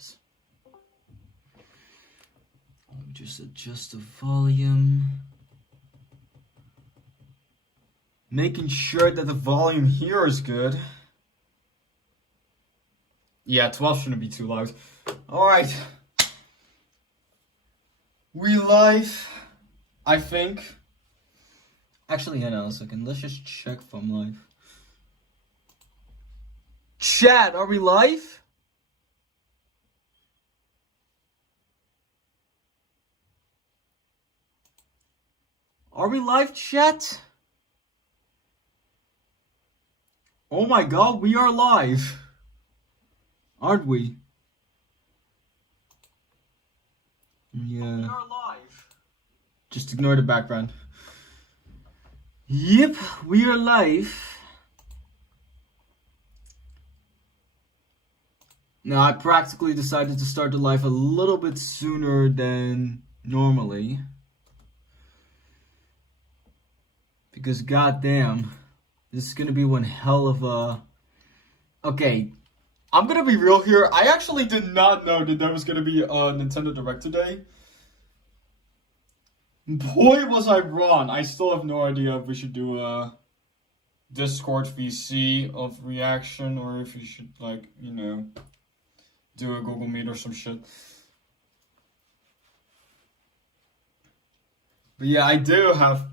this. Let me just adjust the volume. Making sure that the volume here is good. Yeah, 12 shouldn't be too loud. Alright. We live, I think. Actually, hang on a second. Let's just check if I'm live. Chat, are we live? Are we live, chat? Oh my god, we are live. Aren't we? Yeah. We are live. Just ignore the background. Yep, we are live. Now, I practically decided to start the live a little bit sooner than normally. Because goddamn, this is gonna be one hell of a... Okay, I'm gonna be real here. I actually did not know that there was gonna be a Nintendo Direct today. Boy, was I wrong. I still have no idea if we should do a Discord VC of reaction or if we should, like, you know, do a Google Meet or some shit. But yeah, I do have,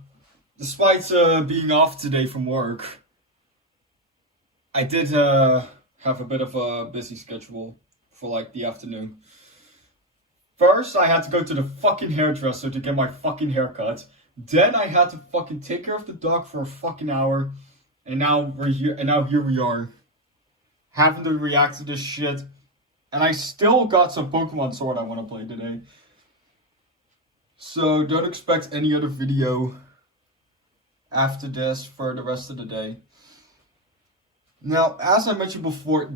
despite being off today from work, I did have a bit of a busy schedule for like the afternoon. First, I had to go to the fucking hairdresser to get my fucking haircut. Then I had to fucking take care of the dog for a fucking hour. And now we're here, and now here we are. Having to react to this shit. And I still got some Pokemon Sword I want to play today. So don't expect any other video after this for the rest of the day. Now, as I mentioned before,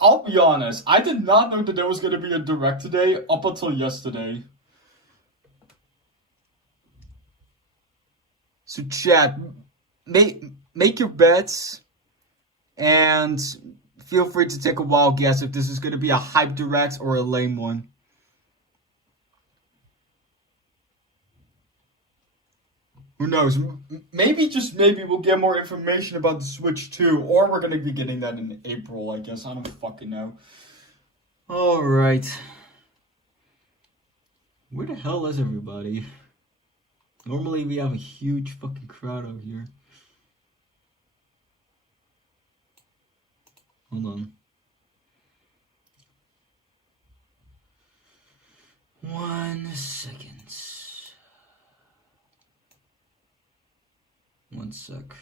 I'll be honest, I did not know that there was going to be a Direct today up until yesterday. So chat, make your bets and feel free to take a wild guess if this is going to be a hype Direct or a lame one. Who knows? Maybe, just maybe, we'll get more information about the Switch 2. Or we're going to be getting that in April, I guess. I don't fucking know. Alright. Where the hell is everybody? Normally we have a huge fucking crowd out here. Hold on. 1 second. 1 sec.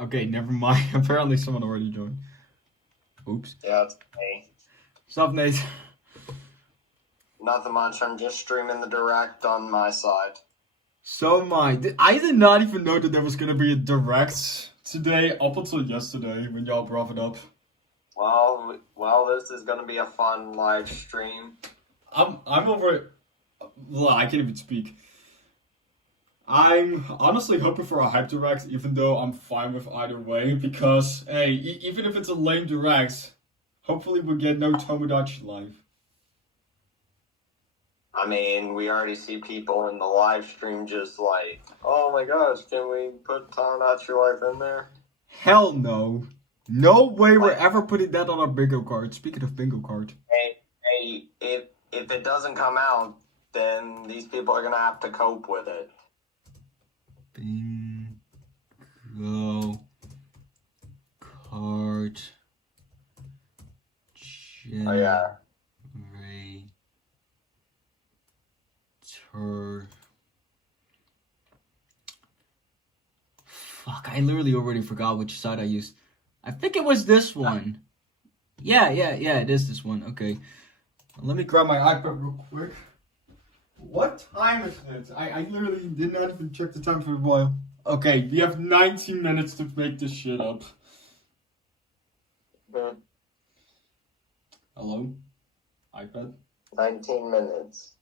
Okay, never mind. Apparently someone already joined. Oops. Yeah, it's me. What's up, Nate? Nothing much. I'm just streaming the Direct on my side. So am I. I did not even know that there was gonna be a Direct today up until yesterday when y'all brought it up. Well, this is gonna be a fun live stream. I'm over it. Well, I can't even speak. I'm honestly hoping for a hype Direct, even though I'm fine with either way, because, hey, even if it's a lame Direct, hopefully we'll get no Tomodachi Life. I mean, we already see people in the live stream just like, oh my gosh, can we put Tomodachi Life in there? Hell no. No way we're ever putting that on our bingo card. Speaking of bingo card. Hey, if it doesn't come out, then these people are gonna have to cope with it. Bingo card. Oh yeah. Fuck, I literally already forgot which side I used. I think it was this one. Yeah, it is this one. Okay. Let me grab my iPad real quick. What time is it? I literally did not even check the time for a while. Okay, we have 19 minutes to make this shit up. Hello? iPad? 19 minutes.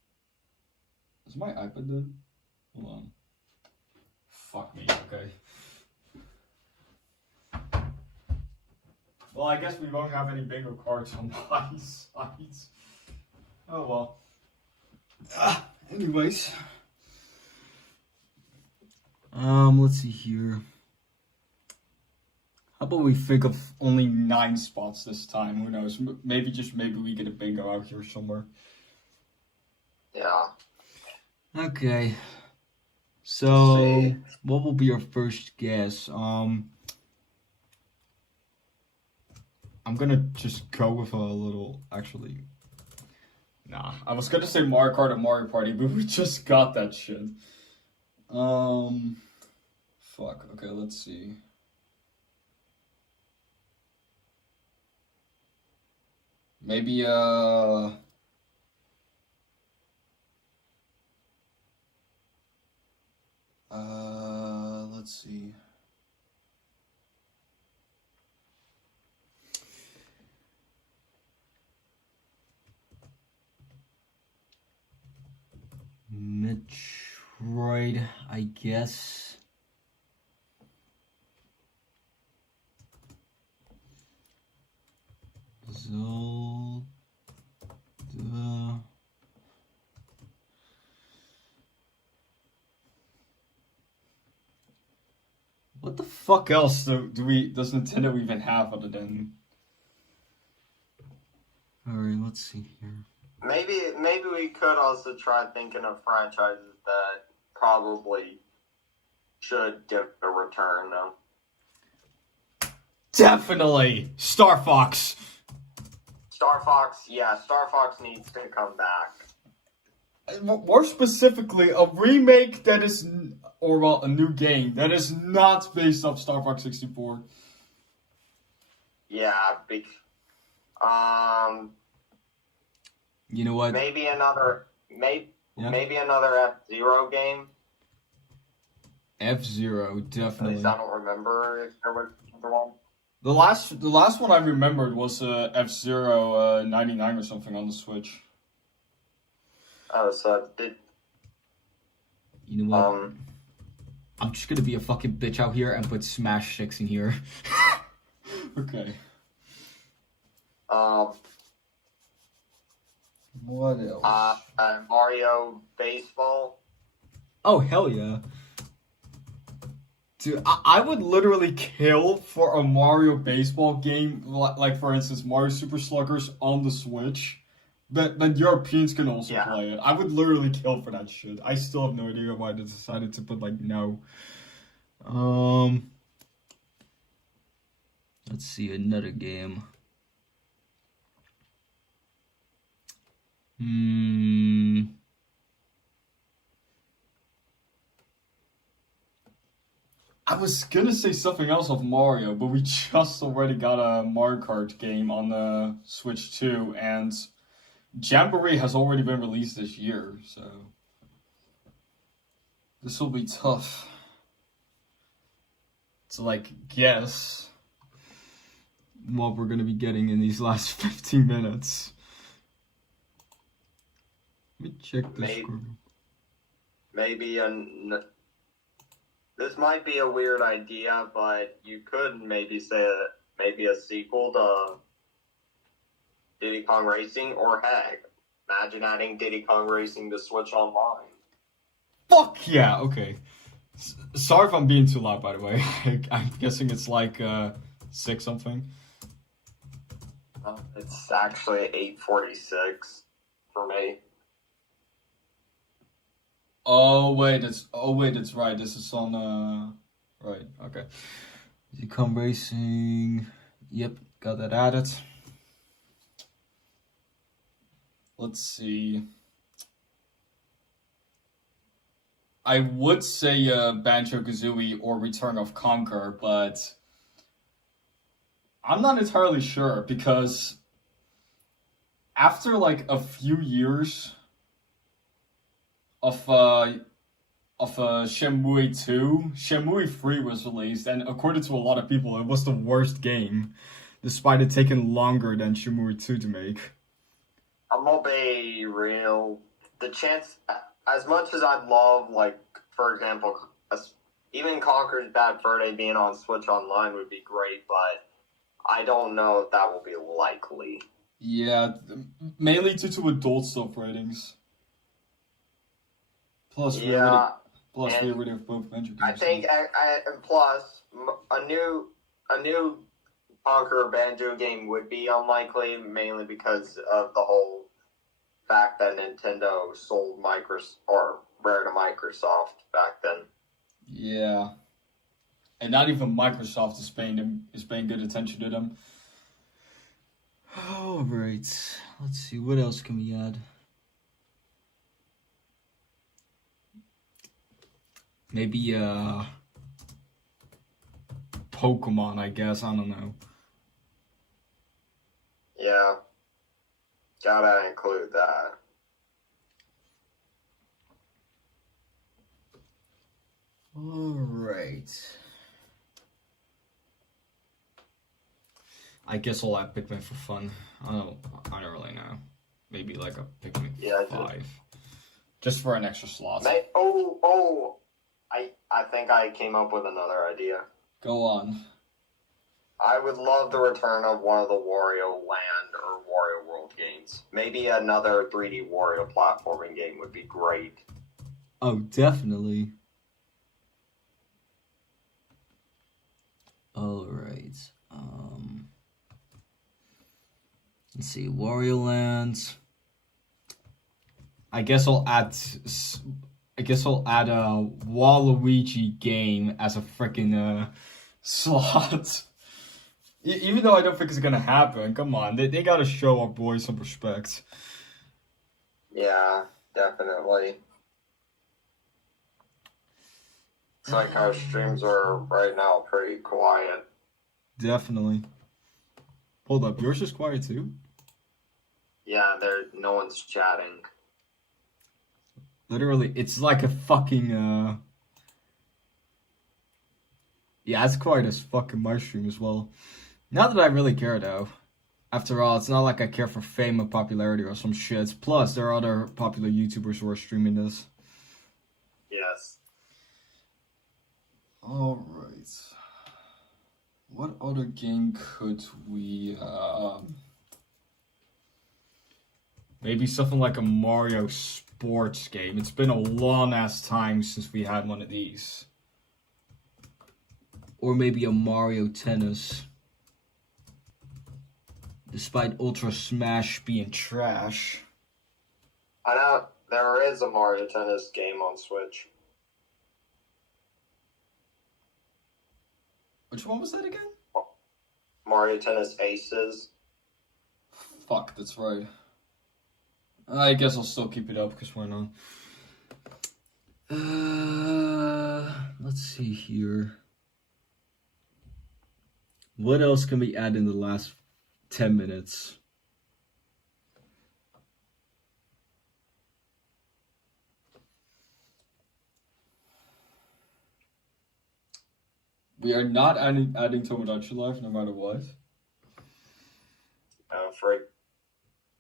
Is my iPad dead? Hold on. Fuck me, okay. Well, I guess we won't have any bingo cards on my sides. Oh well. Anyways. Let's see here. How about we think of only 9 spots this time? Who knows? Maybe we get a bingo out here somewhere. Yeah. Okay. So, what will be our first guess? I'm gonna just go with a little. Actually, nah. I was gonna say Mario Kart and Mario Party, but we just got that shit. Fuck. Okay, let's see. Maybe let's see. Metroid, I guess. Zelda. What the fuck else does Nintendo even have other than? Alright, let's see here. Maybe we could also try thinking of franchises that probably should get a return, though. Definitely Star Fox. Star Fox, yeah, Star Fox needs to come back. More specifically, a remake that is, or well, a new game that is not based off Star Fox 64. Yeah, You know what? maybe another F-Zero game. F-Zero, At definitely. least I don't remember if there was another one. The last one I remembered was F-Zero 99 or something on the Switch. Oh, so did You know what? I'm just gonna be a fucking bitch out here and put Smash 6 in here. Okay. What else? Mario Baseball. Oh, hell yeah. Dude, I would literally kill for a Mario baseball game, like for instance Mario Super Sluggers on the Switch, but Europeans can also play it. I would literally kill for that shit. I still have no idea why they decided to put like no. Let's see, another game. I was gonna say something else of Mario, but we just already got a Mario Kart game on the Switch 2, and Jamboree has already been released this year, so this will be tough to like guess what we're gonna be getting in these last 15 minutes. Let me check this. Maybe this might be a weird idea, but you could maybe say maybe a sequel to Diddy Kong Racing, or heck, imagine adding Diddy Kong Racing to Switch Online. Fuck yeah, okay. Sorry if I'm being too loud, by the way. I'm guessing it's like 6 something. It's actually 8:46 for me. Oh wait, it's right. This is on right, okay. Diddy Kong Racing. Yep, got that added. Let's see. I would say Banjo-Kazooie or Return of Conquer, but I'm not entirely sure because after like a few years of Shenmue 2, Shenmue 3 was released, and according to a lot of people, it was the worst game, despite it taking longer than Shenmue 2 to make. I'm gonna be real. The chance, as much as I'd love, like, for example, even Conker's Bad Fur Day being on Switch Online would be great, but I don't know if that will be likely. Yeah, mainly due to adult stuff ratings. Plus, Yeah, we and already have both Banjo games. I think, and plus, a new Conker Banjo game would be unlikely, mainly because of the whole fact that Nintendo sold Rare to Microsoft back then. Yeah, and not even Microsoft is paying good attention to them. All right. Let's see. What else can we add? Maybe Pokemon, I guess. I don't know. Yeah, gotta include that. All right. I guess I'll add Pikmin for fun. I don't really know. Maybe like a Pikmin 5. Just for an extra slot. I think I came up with another idea. Go on. I would love the return of one of the Wario Land or Wario World games. Maybe another 3D Wario platforming game would be great. Oh, definitely. All right. Let's see. Wario Land. I guess I'll add a Waluigi game as a freaking slot. Even though I don't think it's gonna happen, come on, they gotta show our boys some respect. Yeah, definitely. It's like our streams are right now pretty quiet. Definitely. Hold up, yours is quiet too? Yeah, no one's chatting. Literally, it's like a fucking yeah, it's quiet as fucking my stream as well. Not that I really care though. After all, it's not like I care for fame or popularity or some shit. Plus, there are other popular YouTubers who are streaming this. Yes. Alright. What other game could we maybe something like a Mario sports game. It's been a long ass time since we had one of these. Or maybe a Mario Tennis. Despite Ultra Smash being trash. I know there is a Mario Tennis game on Switch. Which one was that again? Mario Tennis Aces. Fuck, that's right. I guess I'll still keep it up because why not? Let's see here. What else can we add in the last 10 minutes? We are not adding Tomodachi Life no matter what. I'm afraid.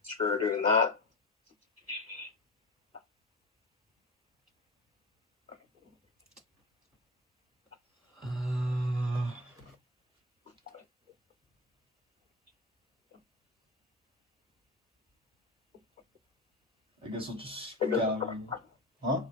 Screw doing that. I guess I'll just scout. Huh?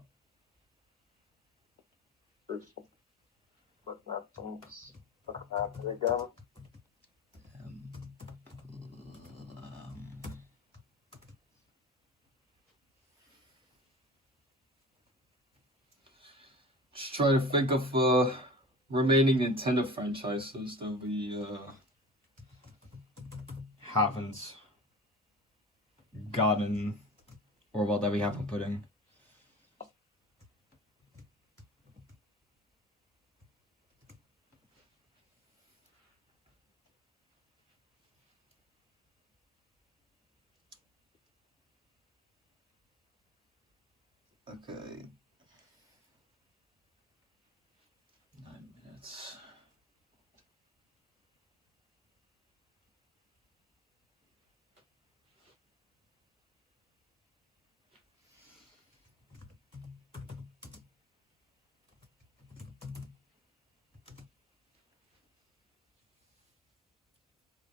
Just try to think of remaining Nintendo franchises that we haven't gotten, or well, that we haven't put in. Okay. 9 minutes.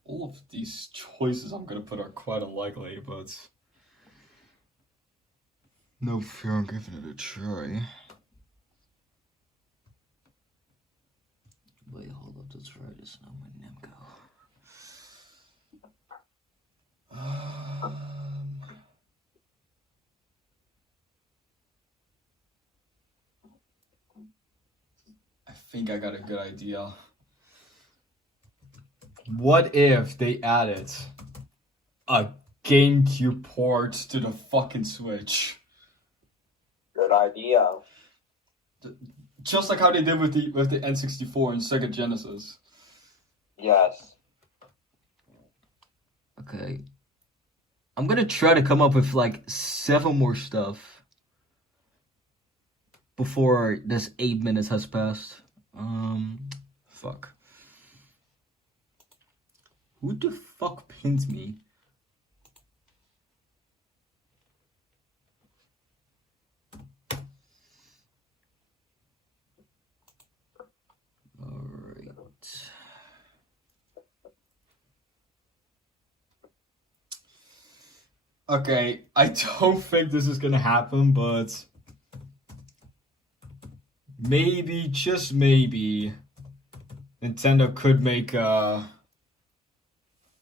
All of these choices I'm gonna put are quite unlikely, but no fear in giving it a try. Wait, hold up, let's try this now, my Nemco. I think I got a good idea. What if they added a GameCube port to the fucking Switch? Good idea. Just like how they did with the N64 and Sega Genesis. Yes. Okay. I'm gonna try to come up with like 7 more stuff before this 8 minutes has passed. Fuck. Who the fuck pinned me? Alright. Okay, I don't think this is gonna happen, but maybe, just maybe, Nintendo could make a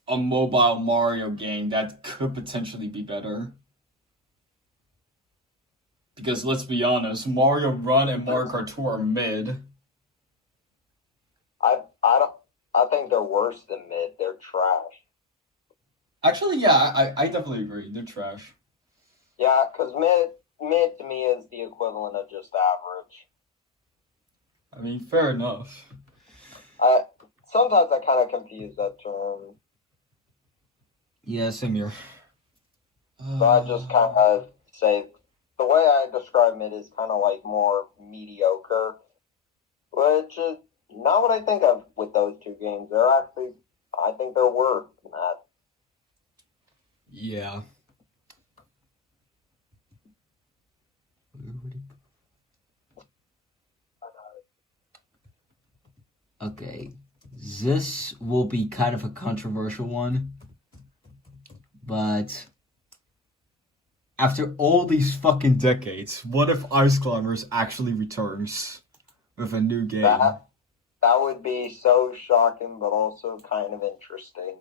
mobile Mario game that could potentially be better. Because let's be honest, Mario Run and Mario Kart 2 are mid. I think they're worse than mid. They're trash. Actually, yeah, I definitely agree. They're trash. Yeah, because mid to me is the equivalent of just average. I mean, fair enough. Sometimes I kind of confuse that term. Yeah, same here. So I just kind of say the way I describe mid is kind of like more mediocre, which is not what I think of with those two games. I think they're worse than that. Yeah. Okay. This will be kind of a controversial one. But after all these fucking decades, what if Ice Climbers actually returns with a new game? That would be so shocking, but also kind of interesting.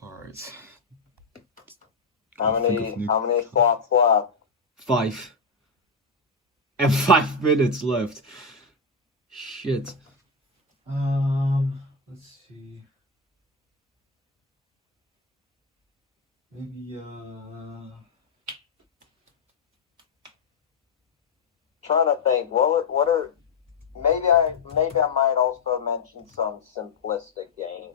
Alright. How many slots left? 5. And 5 minutes left. Shit. Let's see. Maybe, Trying to think. What are maybe I might also mention some simplistic games.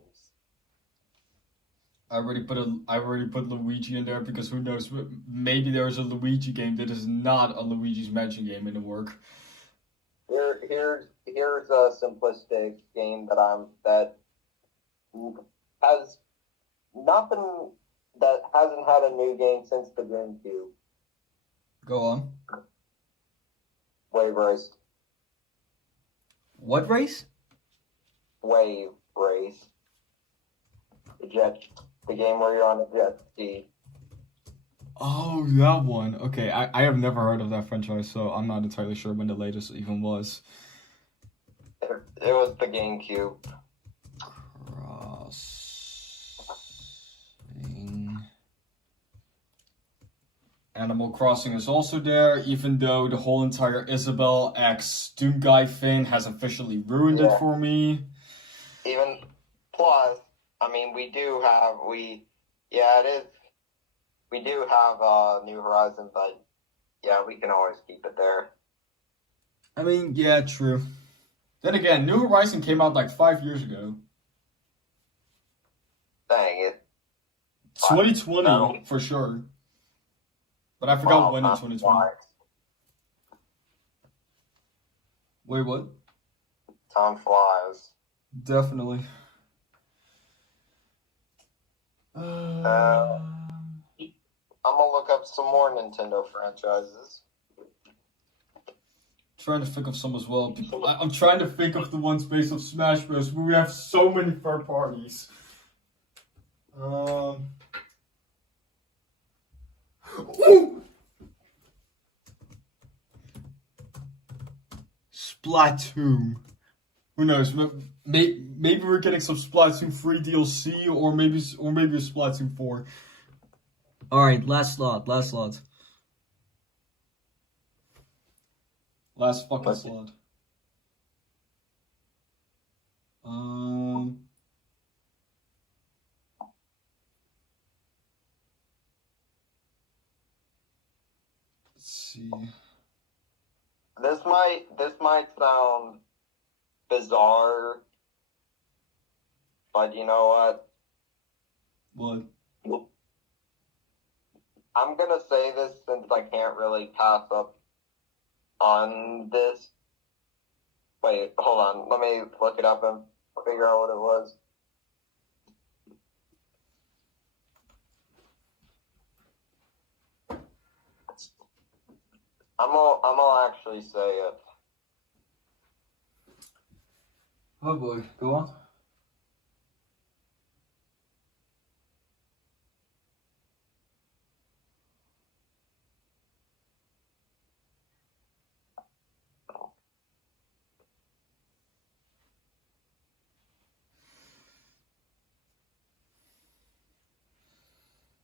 I already put Luigi in there because who knows, maybe there's a Luigi game that is not a Luigi's Mansion game in the work. Here's a simplistic game that hasn't had a new game since the GameCube. Go on. Wave Race. what race? Wave Race. The game where you're on a jet ski. Oh, that one. Okay, I have never heard of that franchise, so I'm not entirely sure when the latest even was. It was the GameCube. Crossing. Animal Crossing is also there, even though the whole entire Isabelle X Doomguy thing has officially ruined it for me. Even plus, I mean, it is. We do have New Horizon, but yeah, we can always keep it there. I mean, yeah, true. Then again, New Horizon came out like 5 years ago. Dang it. 2020 No. for sure. But I forgot Wow, when in time 2020. flies. Wait, what? Time flies. Definitely. I'm gonna look up some more Nintendo franchises. Trying to think of some as well. I'm trying to think of the ones based off Smash Bros. Where we have so many third parties. Ooh! Splatoon. Who knows? Maybe we're getting some Splatoon 3 DLC, or maybe a Splatoon 4. All right, last slot. Last fucking slot. Let's see. This might sound bizarre, but you know what? What? I'm gonna say this since I can't really pass up on this. Wait, hold on. Let me look it up and figure out what it was. I'm gonna actually say it. Oh boy, go on.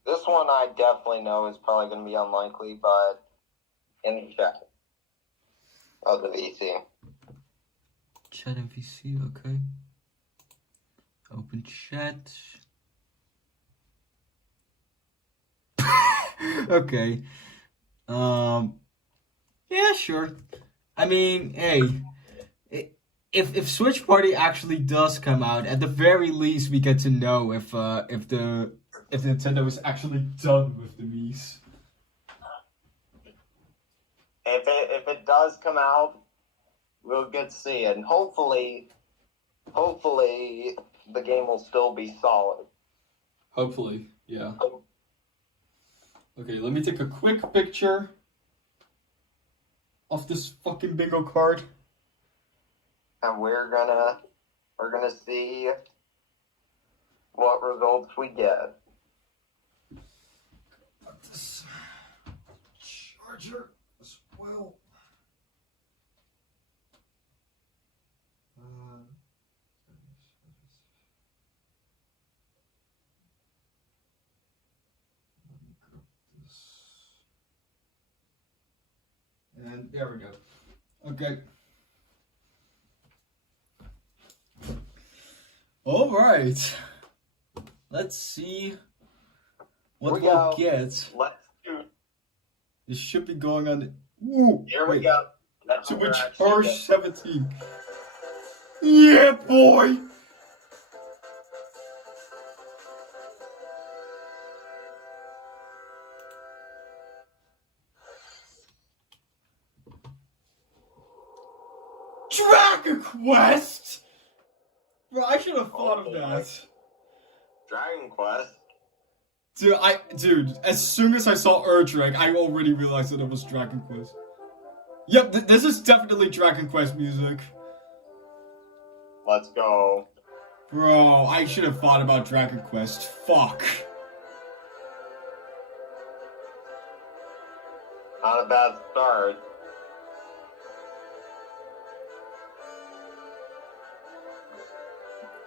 This one I definitely know is probably going to be unlikely, but in the chat of the VC. Chat and VC, okay. Open chat. Okay. Yeah, sure. I mean, hey, if Switch Party actually does come out, at the very least we get to know if Nintendo is actually done with the Mii's. If it does come out, we'll get to see it. And hopefully the game will still be solid. Hopefully, yeah. Okay, let me take a quick picture of this fucking bingo card. And we're gonna see what results we get. Got this charger as well. And there we go. Okay. All right. Let's see what we'll get. Let's do. This should be going on. Ooh, Here we go. That's what we're Switch actually getting. R17. Yeah, boy. Dragon Quest. Bro, I should have thought of that. Dragon Quest. Dude, as soon as I saw Erdreg, I already realized that it was Dragon Quest. Yep, this is definitely Dragon Quest music. Let's go. Bro, I should have thought about Dragon Quest. Fuck. Not a bad start.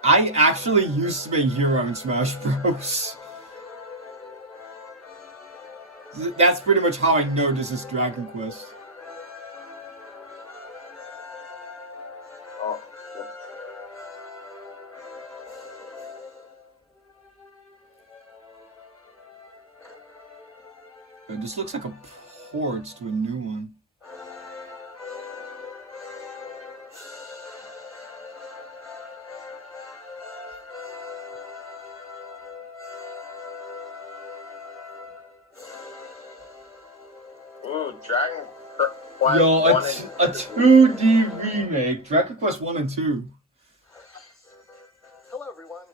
I actually used to be a hero in Smash Bros. That's pretty much how I know this is Dragon Quest. Oh, But this looks like a port to a new one. Ooh, Dragon Quest Yo, 1 a and 2D remake. Dragon Quest 1 and 2. Hello everyone,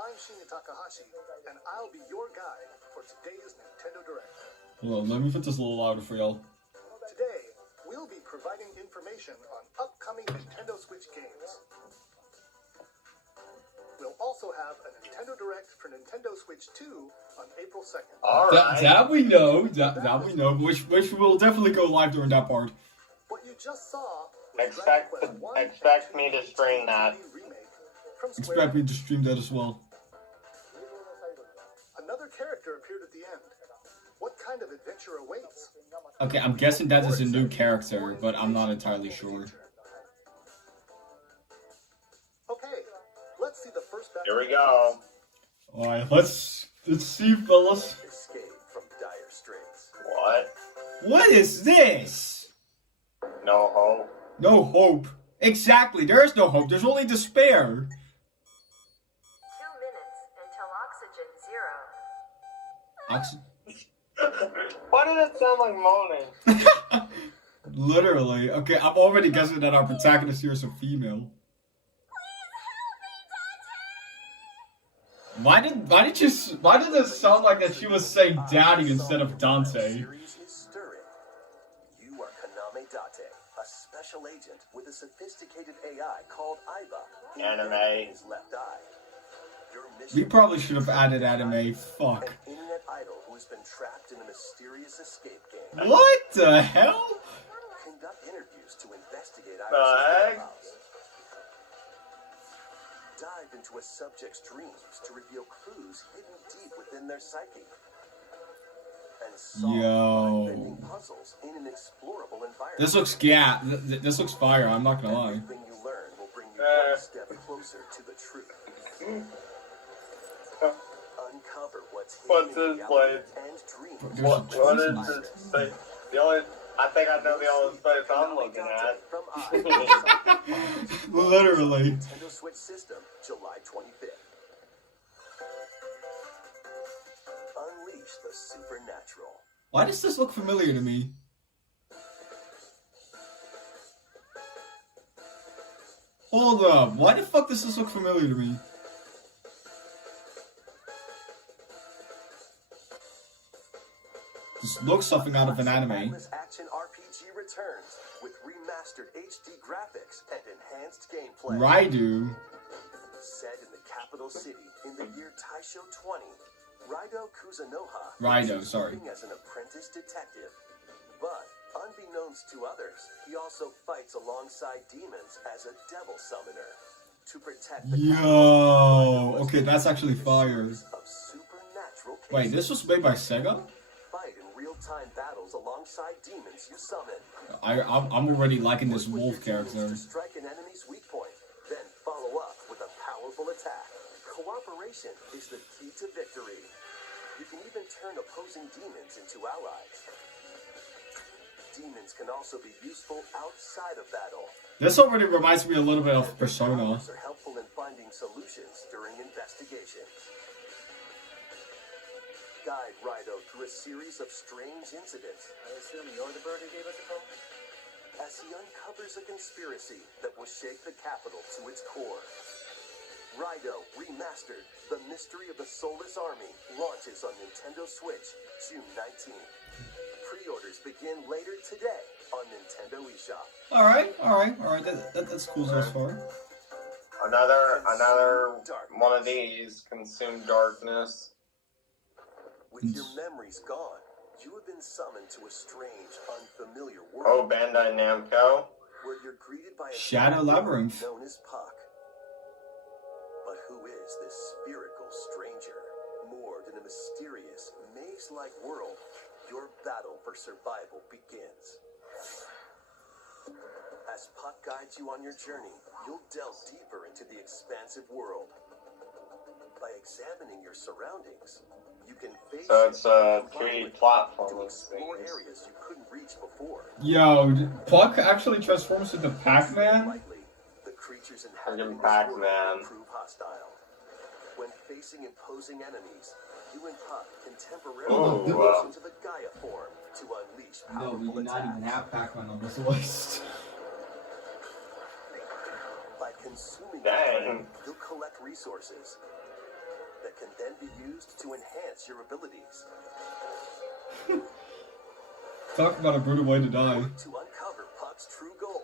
I'm Shinya Takahashi, and I'll be your guide for today's Nintendo Direct. Hold on, let me put this a little louder for y'all. Today, we'll be providing information on upcoming Nintendo Switch games. We'll also have a Nintendo Direct for Nintendo Switch 2 on April 2nd. Alright. That we know, that we know, which will definitely go live during that part. What you just saw was Expect Dragon Quest 1 expect and me 2 to stream that. remake from Square Expect me Enix. to stream that as well. Another character appeared at the end. What kind of adventure awaits? Okay, I'm guessing that is a new character, but I'm not entirely sure. Okay, let's see the first battle. Here we go. Alright, let's see, fellas. Escape from dire straits. What? What is this? No hope. No hope. Exactly, there is no hope, there's only despair. 2 minutes until oxygen 0. Why did it sound like moaning? Literally. Okay, I'm already guessing that our protagonist here is a female. Why did it sound like that she was saying daddy instead of Dante? Series is stirring. You are Kaname Date, a special agent with a sophisticated AI called Aiba. Anime. His left eye. Your mission We probably should have added anime. Fuck. an internet idol who has been trapped in a mysterious escape game. What the hell? Conduct interviews to investigate The heck? whereabouts. Dive into a subject's dreams to reveal clues hidden deep within their psyche. And solve Yo. mind-bending puzzles in an explorable environment. This looks this looks fire, I'm not gonna lie. Everything you learn will bring you one step closer to the truth. Uncover what's What's hidden in this reality place? and dreams. There's What a is this space? I think I know the only space I'm looking at. From I, Literally. Nintendo Switch system, July 25th. Unleash the supernatural. Why does this look familiar to me? Hold up, why the fuck does this look familiar to me? This looks something out of an anime. Atlas Action RPG returns with remastered HD graphics and enhanced gameplay. Raidu. Set in the capital city in the year Taisho 20, Raido Kuzunoha Raido, is sorry. working as an apprentice detective. But unbeknownst to others, he also fights alongside demons as a devil summoner. To protect the Yo, capital, okay, that's actually fire. of supernatural Wait, cases. this was made by Sega? Fight in real-time battles alongside demons you summon. I'm already liking this Work with wolf your teammates character. to strike an enemy's weak point, then follow up with a powerful attack. Cooperation is the key to victory. You can even turn opposing demons into allies. Demons can also be useful outside of battle. This already reminds me a little bit of Persona. Powers are helpful in finding solutions during investigations. Guide Raido through a series of strange incidents. I assume you're the bird who gave us a call? As he uncovers a conspiracy that will shake the capital to its core. Raido Remastered, The Mystery of the Soulless Army, launches on Nintendo Switch June 19th. Pre-orders begin later today on Nintendo eShop. Alright. That's cool so far. Another one of these. Consume darkness. With your memories gone, you have been summoned to a strange, unfamiliar Oh, world Bandai Namco. where you're greeted by a Shadow Labyrinth. known as Puck. But who is this spherical stranger? Moored in a mysterious, maze-like world, your battle for survival begins. As Puck guides you on your journey, you'll delve deeper into the expansive world. By examining your surroundings, you can face So it's a your 3D environment platform. to It explore seems. areas you couldn't reach before. Yo, Puck actually transforms into Pac-Man? Likely, the creatures Friggin' inhabiting this Pac-Man. world will prove hostile. When facing imposing enemies, you and Puck can temporarily Oh, go wow. into the Gaia form to unleash No, we powerful do not even attacks. have Pac-Man on this list. By consuming Dang. the flame, you'll collect resources that can then be used to enhance your abilities. Talk about a brutal way to die. Work to uncover Puck's true goal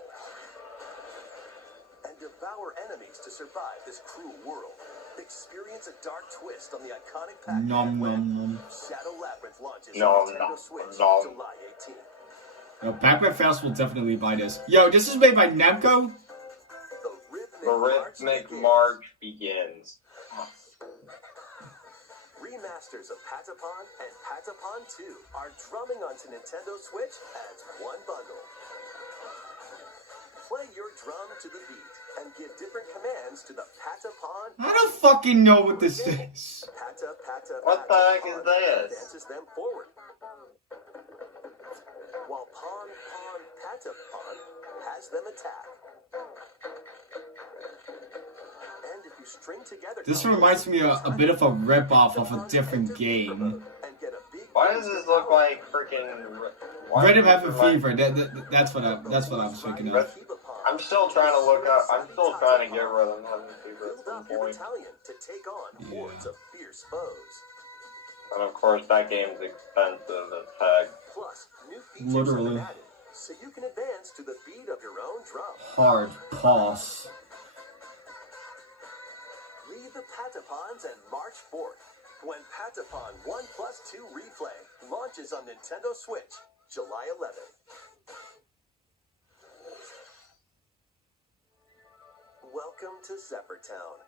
and devour enemies to survive this cruel world. Experience a dark twist on the iconic Pac-Man Nom when nom nom. Shadow Labyrinth launches Nom, on Nintendo nom, Switch nom. July 18th. Yo, Pac-Man Fast will definitely buy this. Yo, this is made by Namco? The The rhythmic march begins. Remasters of Patapon and Patapon 2 are drumming onto Nintendo Switch as one bundle. Play your drum to the beat and give different commands to the Patapon. I don't fucking know what this is. Pata, pata, What the heck is Patapon this? advances them forward. While Pon Pon Patapon has them attack. And if you string together This reminds me a bit of a rip-off of a different game. and get a big Why does this look like freaking? Rhythm Heaven Fever, that's what I was thinking of. I'm still trying to look up. I'm still trying to get Rhythm Heaven Fever at Build some up your point. battalion to take on hordes of fierce foes. And of course, that game's expensive as heck. Plus, new features Literally. have been added, so you can advance to the beat of your own drum. Hard pause. Leave the Patapons and march forth when Patapon 1+2 Replay launches on Nintendo Switch July 11th. Welcome to Zephyr Town,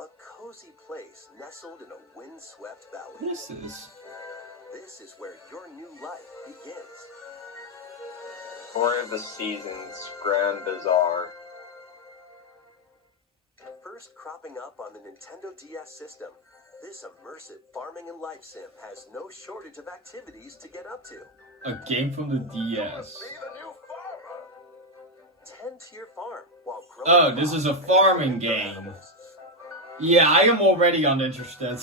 a cozy place nestled in a windswept valley. What is this? This is where your new life begins. Story of the Seasons, Grand Bazaar. First cropping up on the Nintendo DS system, this immersive farming and life sim has no shortage of activities to get up to. A game from the DS. Tend to your farm while growing. Oh, this is a farming game. Yeah, I am already uninterested.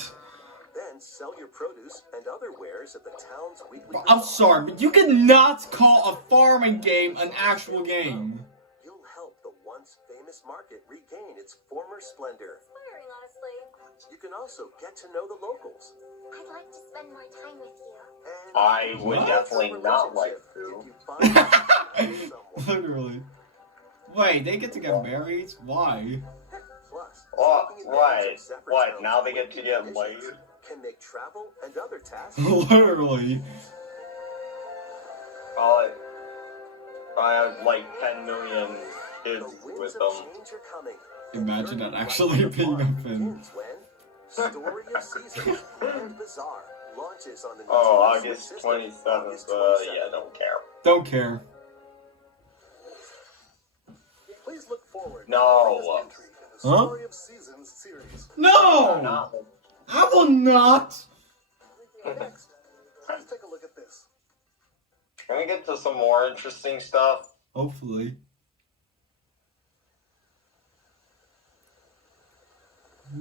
Then sell your produce and other wares at the town's weekly. I'm bazaar. sorry, but you cannot call a farming game an actual game. You'll help the once famous market regain its former splendor. Inspiring, honestly. You can also get to know the locals. I'd like to spend more time with you. And I would What? definitely not like If to. you find someone. Literally. Wait, they get to get married? Why? Plus, What? taking advantage of Zephyr What? Town's Now they get to weekly get conditions laid? Can make travel and other tasks. Literally. I have like 10 million kids The winds with of them. change are coming. Imagine Your that new actually life being a farm thing. begins when Story of Seasons Grand Bazaar launches on the Oh, Nintendo Switch August system 27th. August Yeah, 27th. don't care. Don't care. Please look forward to No. the latest entry in the Huh? Story of Seasons series. No! Not. I will not! Next, let's take a look at this. Can we get to some more interesting stuff? Hopefully.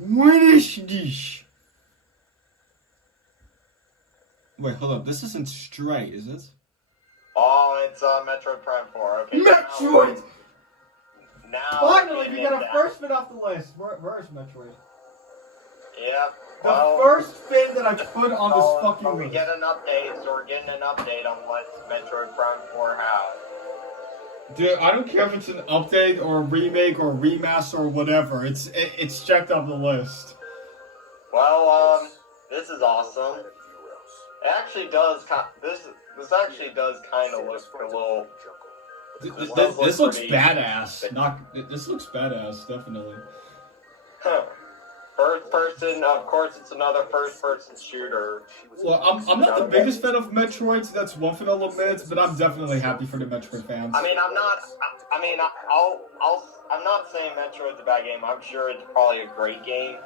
What is this? Wait, hold up. This isn't Stray, is it? Oh, it's Metroid Prime 4. Okay. Metroid! Now Finally, we getting got a into- first spin off the list. Where is Metroid? Yep. The Well, first spin that I put on this so fucking we list. get an update, so we're getting an update on what Metroid Prime 4 has. Dude, I don't care if it's an update or a remake or a remaster or whatever. It's checked off the list. Well, this is awesome. It actually does. This actually does kind of look a little. This looks pretty- badass. This looks badass, definitely. First person, of course, it's another first-person shooter. Well, I'm not the biggest fan of Metroid, so that's one thing I'll admit, but I'm definitely happy for the Metroid fans. I mean, I'm not. I'm not saying Metroid's a bad game. I'm sure it's probably a great game.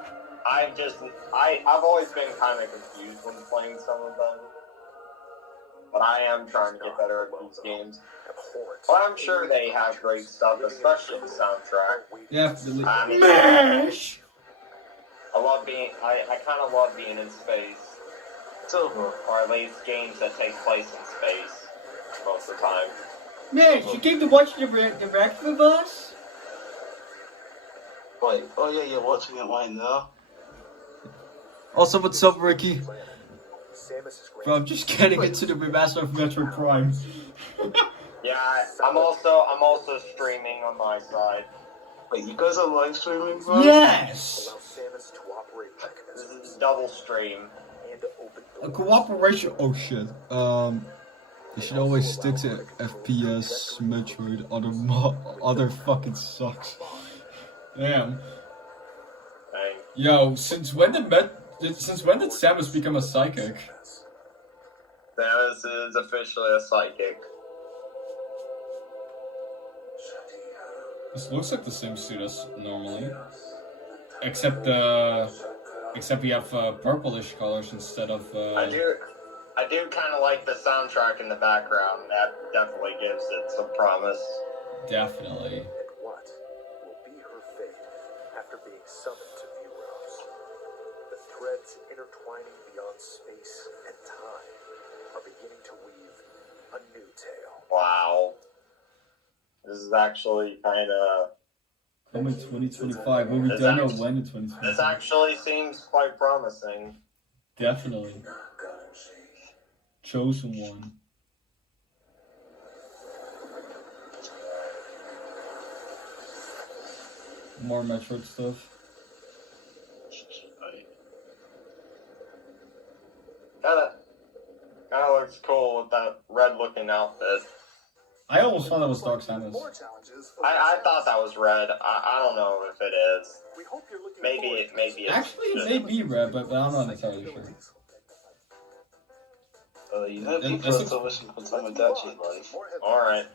I've always been kind of confused when playing some of them. But I am trying to get better at these games. But I'm sure they have great stuff, especially the soundtrack. Definitely. I mean, MASH! along love being. I kind of love being in space, Silver. or at least games that take place in space most of the time. Man, you came to watch the Direct with us? Wait, oh yeah, you're watching it right now? Also, what's up, Ricky? Samus is great. Bro, I'm just getting into the remaster of Metro Prime. Yeah, I'm also streaming on my side. Wait, you guys are live streaming, bro? Yes! Allow Samus to operate This mechanisms is double stream. and to open A doors. cooperation. Oh shit. You should always stick to FPS, Metroid, other fucking sucks. Damn. Dang. Yo, since when did Samus become a psychic? Samus is officially a psychic. This looks like the same suit as normally, except we have purplish colors instead of. I do kind of like the soundtrack in the background. That definitely gives it some promise. Definitely. And what will be her fate after being summoned to View Realms? The threads intertwining beyond space and time are beginning to weave a new tale. Wow. This is actually kind of. Coming 2025. Well, we This don't know act- when in This 2025. actually seems quite promising. Definitely. Chosen one. More Metroid stuff. Kind of looks cool with that red looking outfit. I almost thought that was Dark Samus. More challenges. I thought that was red. I don't know if it is. We hope you're looking Maybe forward it to maybe it's Actually, it just- may be red, but I'm not entirely sure. You know, This people are looks- still wishing for Tomodachi life. Alright.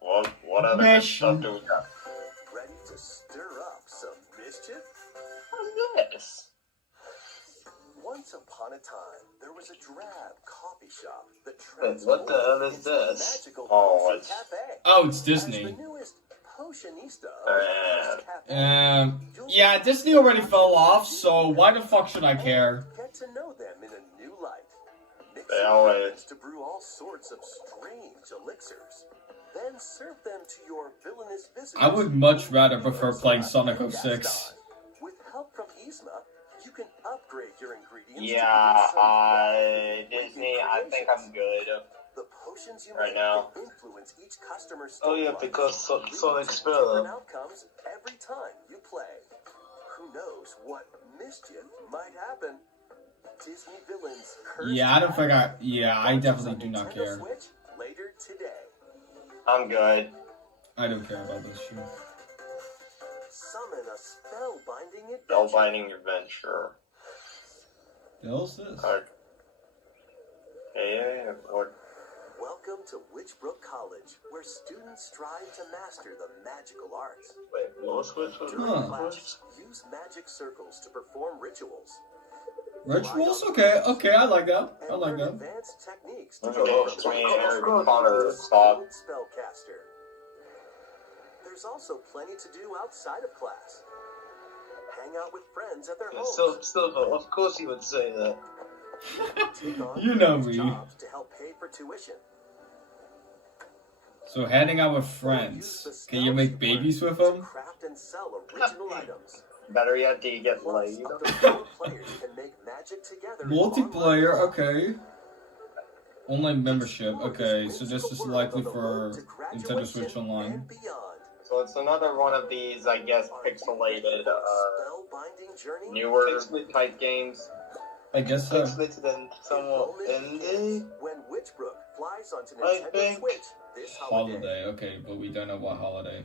Well, what other good stuff do we got? Ready to stir up some mischief? What's this? Once upon a time, there was a drab coffee shop that Wait, what the hell is transformed into a this? magical Oh, potion it's- cafe. Oh, it's As Disney. the newest potionista of this cafe, Yeah, Disney already fell off, so why the fuck should I care? Get to know them in a new light. Mix They always- ingredients to brew all sorts of strange elixirs. Then serve them to your villainous visitors. I would much rather prefer playing Sonic and 06. guest stars. With help from Yzma, you can upgrade your ingredients. to Yeah, produce some Disney, wicked I think creations. I'm good. The potions you right make now. will influence each customer's Oh yeah, storylines, because leading Sonic to Spiller. different outcomes every time you play. Who knows what mischief might happen? Disney villains. Cursed Yeah, I don't think I. Dragon Yeah, I launches definitely on do not Nintendo care. Switch later today. I'm good. I don't care about this shit. Summon a spellbinding adventure. Spellbinding Adventure. The hell's this? Yeah, or Welcome to Witchbrook College, where students strive to master the magical arts. Wait, what's which one? During Huh. class, use magic circles to perform rituals. Rituals? Okay, okay, I like that. I And like learn that. advanced techniques to Okay, become it's me, a Harry Potter stop. spellcaster. There's also plenty to do outside of class. Hang out with friends at their homes. Silver, of course you would say that. Take on You know friends' me. jobs to help pay for tuition. So heading out with Use friends. the Can you make spells babies learned with to them? Craft and sell original items. better yet, do you get Plus, laid? up to 4 players can make magic together in Multiplayer, online okay. Online membership, okay. So this is likely for Nintendo Switch Online. and beyond. So it's another one of these, I guess, pixelated, Spellbinding journey. newer type games. I guess so. Pixelated and somewhat Enrollment indie. begins when Witchbrook flies onto I Nintendo think- Switch this holiday. Holiday, okay, but we don't know what holiday.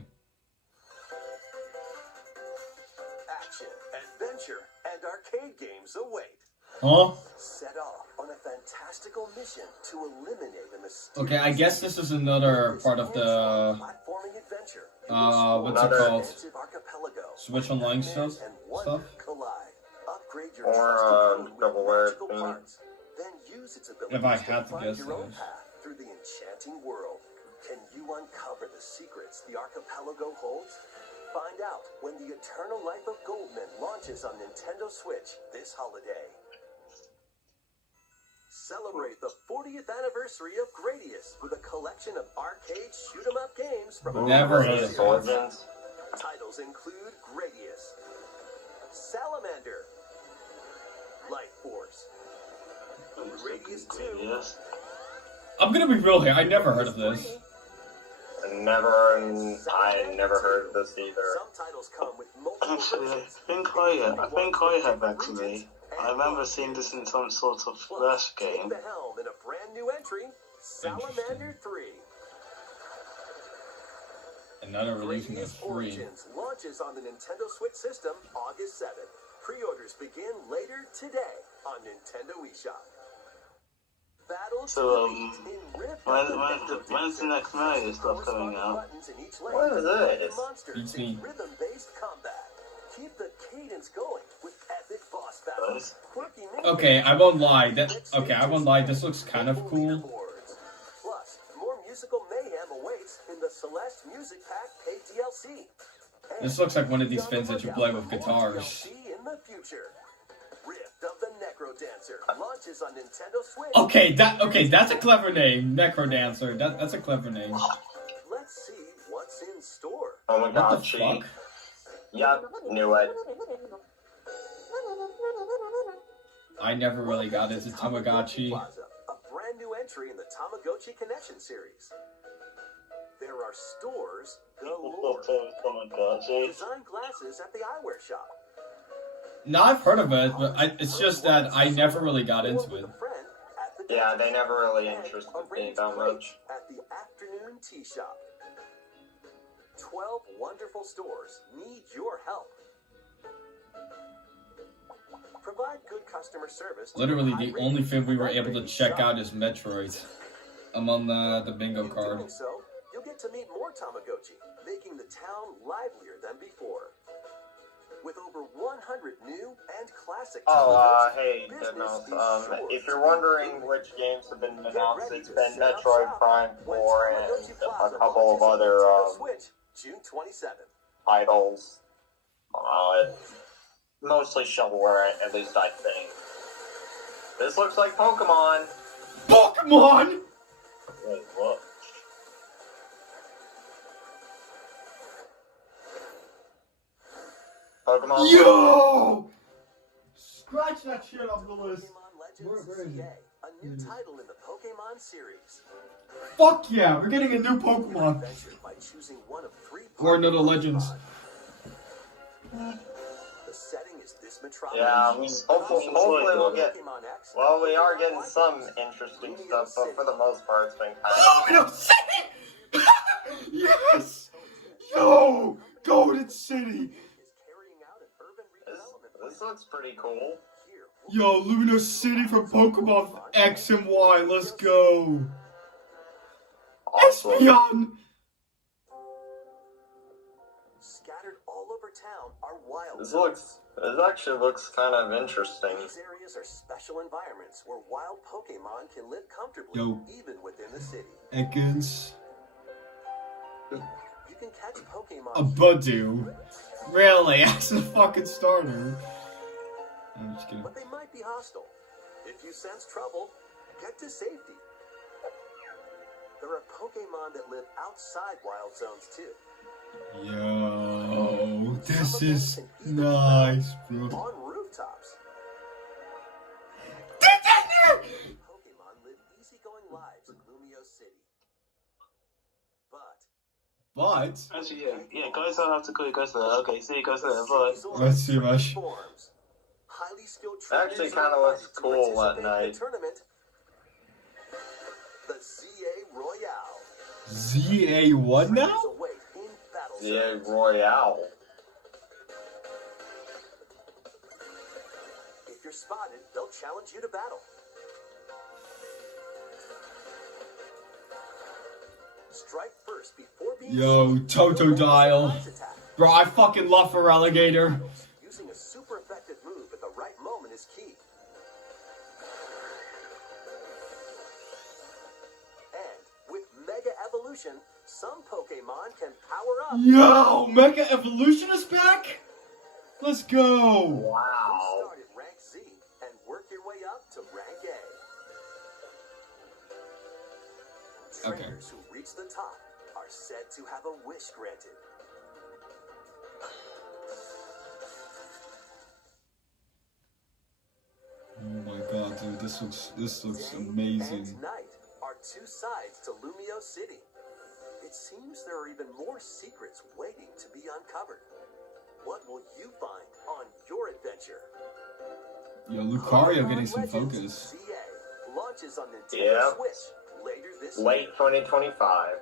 Action, adventure, and arcade games await. Huh? Set off on a fantastical mission to eliminate a mysterious Okay, I guess this is another part of the platforming adventure. what's it Another- called? Expansive archipelago. Switch Online Nightmares stuff? and wonder collide. Upgrade your Or, trusty phone with Double Rare magical thing. parts. Then use its abilities If I had to find guess your own those. path through the enchanting world. Can you uncover the secrets the archipelago holds? Find out when The Eternal Life of Goldman launches on Nintendo Switch this holiday. Celebrate the 40th anniversary of Gradius with a collection of arcade shoot-'em-up games from Never across heard the of series. Origins. Titles include Gradius, Salamander, Light Force, Gradius 2, Yes. I'm gonna be real here. I never heard of Gradius this. 3, I never heard of this either. Some titles come with multiple Actually, versions, I think I have actually. I remember seeing this in some sort of Flash take game. the helm in a brand new entry, Salamander 3. And now they're releasing it Gradius free. Origins launches on the Nintendo Switch system August 7th. Pre-orders begin later today on Nintendo eShop. Battles So, Elite in Rift of the Necro when's the Dancer. next Mario stuff coming Corresponding out? buttons in each lane What is fight this? monsters Beats in me. rhythm-based combat. Keep the cadence going with epic boss battles. Nice. Quirky mini Okay, games, I won't lie. That glitch okay, I won't stages, lie. and This looks kind of global cool. leaderboards. Plus, more musical mayhem awaits in the Celeste Music Pack paid DLC. And This looks like one of these be on things the that you lookout play for with more guitars. DLC in the future. Rift of the Necro Dancer launches on Nintendo Switch. Okay, that's a clever name, Necrodancer. That's a clever name. Let's see what's in store. Oh my What god, the she. fuck? Yep, knew it. I never really got into Tamagotchi. Plaza, a brand new entry in the Tamagotchi Connection series. There are stores galore. Design glasses at the eyewear shop. No, I've heard of it, but it's just that I never really got into it. Yeah, they never really interested me that much. At the afternoon tea shop. 12 wonderful stores need your help. Provide good customer service. to Literally, high the ratings only thing we were at able to Grady check Shop. out is Metroid. I'm on the bingo In card. doing so, you'll get to meet more Tamagotchi, making the town livelier than before. With over 100 new and classic Oh, Tamagotchi, hey, business Deadmau5, is sure if to you're be wondering booming. which games have been Get announced, ready it's to been set up Metroid shop Prime when 4 Tamagotchi and Plaza a couple of launches on other Nintendo Switch, June 27th. titles. Mostly shovelware, at least I think. This looks like Pokemon. Pokemon! Wait, what? Pokemon. Yo! Scratch that shit off the list. Pokemon Legends Where is it? CA, a new title in the Pokemon series. Fuck yeah, we're getting a new Pokemon. Adventure by choosing one of 3 Or another Pokemon. Legends. The setting is this metropolis. Yeah, hopefully we'll get. Pokemon X, Well, we are Pokemon getting Legends, some interesting Lumio stuff, but City. for the most part, it's been kind Golden City! Yes! Yo! Golden City! Is carrying out an urban of. redevelopment This looks pretty cool. here. Yo, Luminous City from Pokemon X and Y, let's go! Awesome. Espeon! Scattered all over town are wild. This actually looks kind of interesting. These areas are special environments where wild Pokemon can live comfortably, Yo. even within the city. Ekans. You can catch Pokemon. A Budew. Really? As a fucking starter. I'm just kidding. But they might be hostile. If you sense trouble, get to safety. There are Pokemon that live outside wild zones too. Yo, this is nice, bro. On rooftops, Detective! Pokemon live easygoing lives in Lumio City. But But, Actually, yeah, guys, I'll have to go there. Okay, see you guys later. Bye. Let's see, Rush. Forms. Highly skilled Actually trainers kinda are looks invited to cool at participate in night. the tournament. The ZA Royale. ZA what now? Trainers await in battle The zones. Royale. If you're spotted, they'll challenge you to battle. Strike first before being Yo, seen. Totodile. Surprise attack. Bro, I fucking love Feraligatr. Using a super effective move at the right moment is key. And with Mega Evolution, Evolution, some Pokemon can power up. Yo, Mega Evolution is back? Let's go! Wow. Start at rank Z and work your way up to rank A. Okay. Trainers who reach the top are said to have a wish granted. Oh my god, dude, this looks Day amazing. and night are two sides to Lumio City. It seems there are even more secrets waiting to be uncovered. What will you find on your adventure? Yo, Lucario getting Pokemon some Legends focus. CA launches on Nintendo Yep. Switch later this year. Late 2025.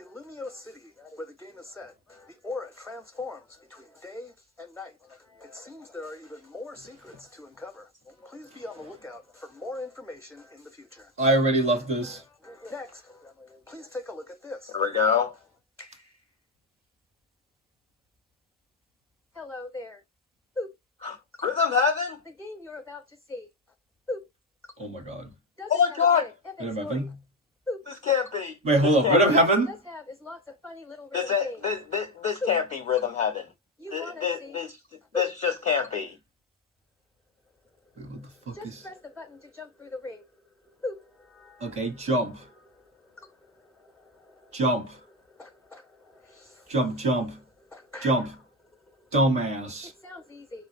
In Lumio City, where the game is set, the aura transforms between day and night. It seems there are even more secrets to uncover. Please be on the lookout for more information in the future. I already love this. Next, please take a look at this. There we go. Hello there. Rhythm Heaven? The game you're about to see Oh my god. doesn't Oh my have God! an epic Rhythm story. Heaven? This can't be. Wait, hold up. Rhythm What it Heaven? does have is lots of funny little This, rhythm this, games. this, this can't be Rhythm Heaven. You This, wanna this, see? this just can't be. Wait, what the fuck Just is... press the button to jump through the ring. Okay, jump. Jump. Jump, jump. Jump. Dumbass. It sounds easy,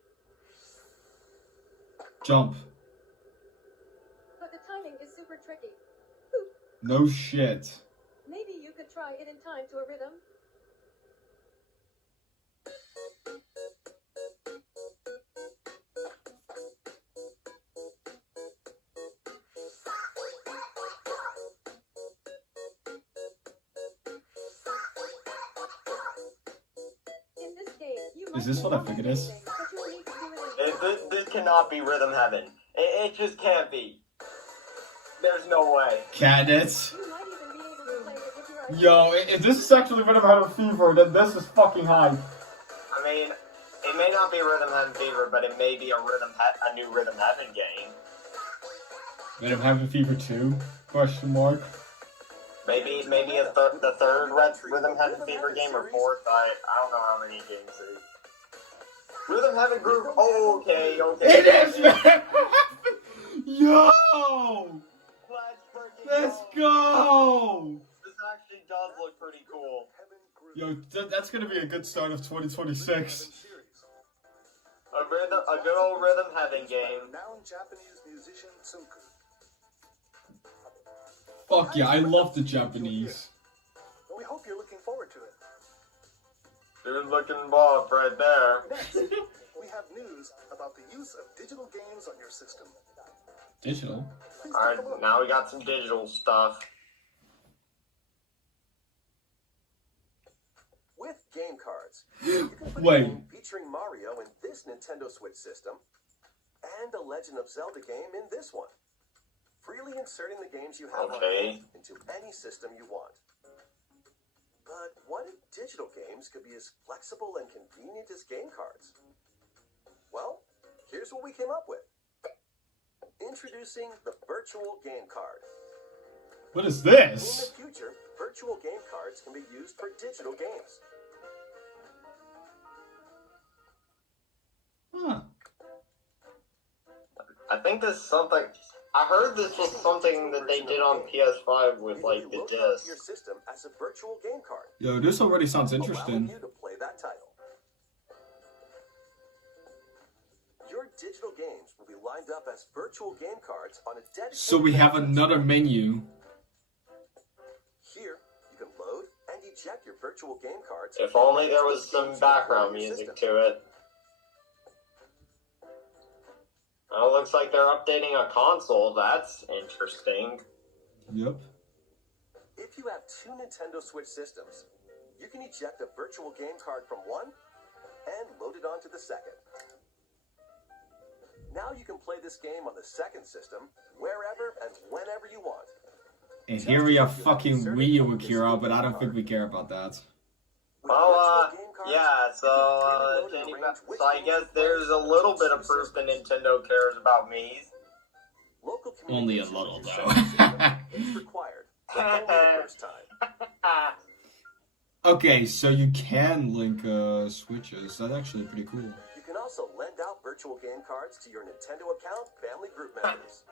Jump. but the timing is super tricky. No shit. Maybe you could try it in time to a rhythm. In this game, you Is might this be what I able to think it do is? things, but you'll need to do it in This cannot be Rhythm Heaven. It just can't be. There's no way. Cadets. You might even be able to play it with your Yo, if this is actually Rhythm Heaven Fever, then this is fucking hype. I mean, it may not be Rhythm Heaven Fever, but it may be a new Rhythm Heaven game. Rhythm Heaven Fever 2? Question mark. Maybe the third Rhythm Heaven Fever game or fourth. I don't know how many games it is. Rhythm Heaven Groove. Oh, okay. It is, man! Yo! Let's freaking Let's go! This actually does look pretty cool. Yo, that's gonna be a good start of 2026. A good old Rhythm Heaven game. Renowned Japanese musician Tsunku. Fuck yeah, I love the Japanese. We hope you're looking forward to it. Good looking buff right there. Next, we have news about the use of digital games on your system. Digital? Please Alright, take a look. now we got some digital stuff. With game cards, you can put Wait. a game featuring Mario in this Nintendo Switch system and a Legend of Zelda game in this one. Freely inserting the games you have on Okay. hand into any system you want. But what if digital games could be as flexible and convenient as game cards? Well, here's what we came up with. Introducing the Virtual Game Card. What is In this? the future, virtual game cards can be used for digital games. Huh. I think this is something. I heard this was something that they did on PS5 with like the You can load up your disc. system as a virtual game card, Yo, this already sounds allowing interesting. you to play that title. Your digital games will be lined up as virtual game cards on a dedicated. So we have management another system. menu. Here, you can load and eject your virtual game cards. If only there was some background music to it. Oh, looks like they're updating a console. That's interesting. Yep. If you have two Nintendo Switch systems, you can eject a virtual game card from one and load it onto the second. Now you can play this game on the second system wherever and whenever you want. And here we have fucking Wii U Akira, but I don't think we care about that. With Well, virtual game cards, yeah, you so, can freely load and Jenny, arrange which so I games guess you play there's a on little each bit of new proof system. that Nintendo cares about Mii's. Local Only a communication little, with your though. second system is required but only the first time. Okay, so you can link switches. That's actually pretty cool. You can also lend out virtual game cards to your Nintendo account family group members.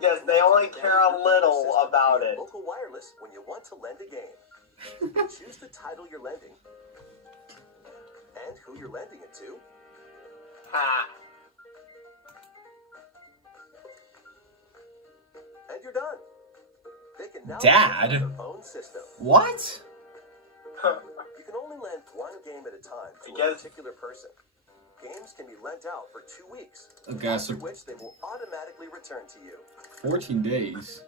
Yes, they only care a little about it. Local wireless when you want to lend a game. Choose the title you're lending and who you're lending it to. Ha. And you're done. They can now Dad? lend their own system. What? You can only lend one game at a time to a Yes. particular person. Games can be lent out for 2 weeks, Okay, after so which they will automatically return to you. 14 days.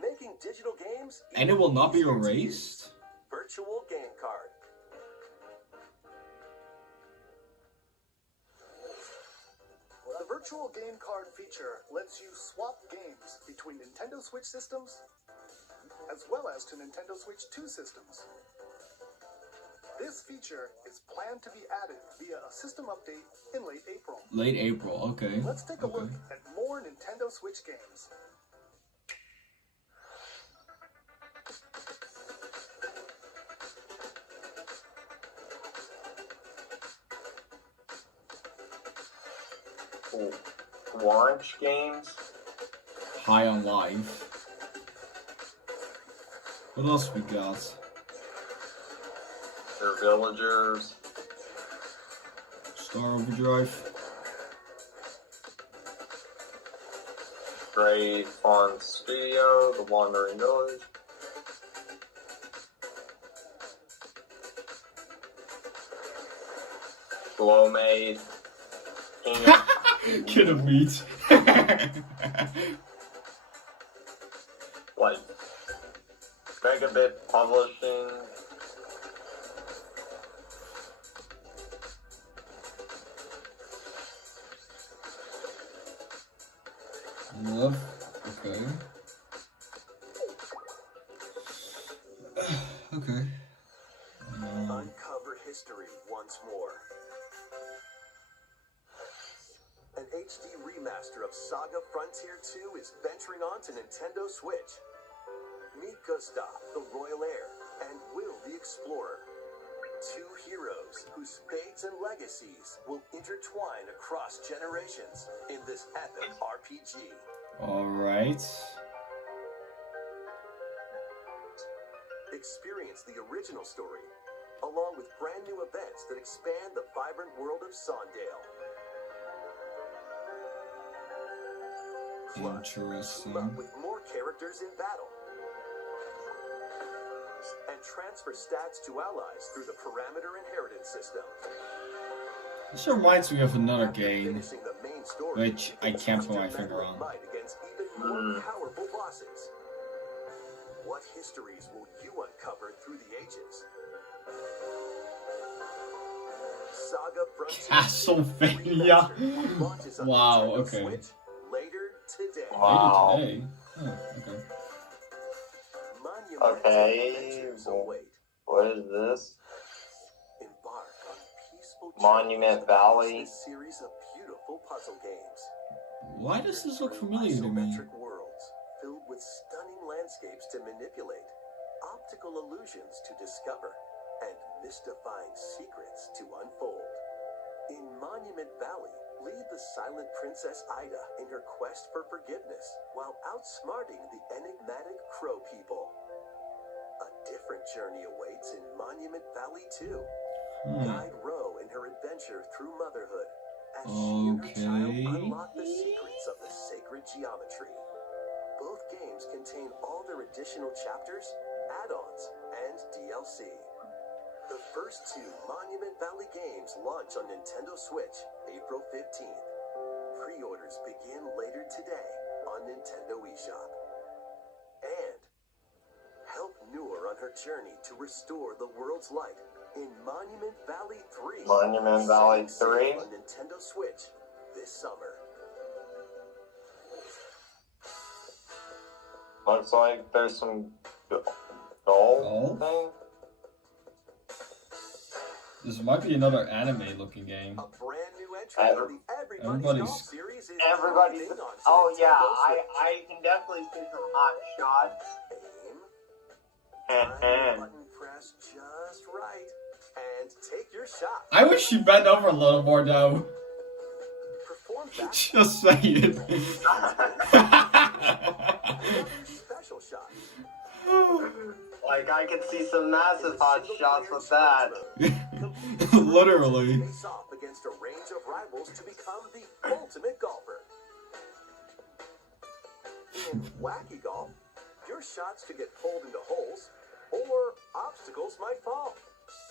Making digital games And it will not be easier to use. erased? Virtual game card. The virtual game card feature lets you swap games between Nintendo Switch systems as well as to Nintendo Switch 2 systems. This feature is planned to be added via a system update in late April. Late April, okay. Let's take a Okay. look at more Nintendo Switch games. Launch games. High on Life. What else we got? They're villagers. Star Overdrive. Great Fun Studio. The Wandering Village. Glowmade. King of Kid of Meat. like Megabit Publishing. Love. Okay. Okay. Uncover history once more. An HD remaster of Saga Frontier 2 is venturing onto Nintendo Switch. Meet Gustav, the royal heir, and Will the explorer. Two heroes whose fates and legacies will intertwine across generations in this epic RPG. Alright. Experience the original story, along with brand new events that expand the vibrant world of Sondale. Plus, Interesting. but with more characters in battle. And transfer stats to allies through the parameter inheritance system. This reminds me of another After game, finishing the main story, which you I can can't test put your my finger memory on. might against even more powerful bosses. What histories will you uncover through the ages? Saga Frontier Castlevania. Remastered launches on Wow, Nintendo okay. Switch later today. Wow. Later today. Oh, okay. Monumental Okay, adventures well, await. What is this? Embark on peaceful Monument journeys Valley. across a series of beautiful puzzle games. Why does this look Through familiar to me? isometric worlds filled with stunning landscapes to manipulate, optical illusions to discover, and mystifying secrets to unfold. In Monument Valley, lead the silent Princess Ida in her quest for forgiveness while outsmarting the enigmatic Crow people. A different journey awaits in Monument Valley 2. Guide Ro in her adventure through motherhood as she and her child Okay. unlock the secrets of the sacred geometry. Both games contain all their additional chapters, add-ons, and DLC. The first two Monument Valley games launch on Nintendo Switch April 15th. Pre-orders begin later today on Nintendo eShop. And help Noor on her journey to restore the world's light in Monument Valley 3. Monument Valley Setting 3? sail on Nintendo Switch this summer. Looks like there's some gold Gold? thing. This might be another anime-looking game. A brand new entry for the Everybody's Everybody's- Golf series is Everybody's. dropping onto Oh yeah, Nintendo Switch. I can definitely see some hot shots. button pressed just right. And take your shot. I wish she bent over a little more though. Perform back Just saying. special shot. Like, I could see some massive hot shots with that. Literally. Face off against a range of rivals to become the ultimate golfer. In wacky golf, your shots could get pulled into holes, or obstacles might fall.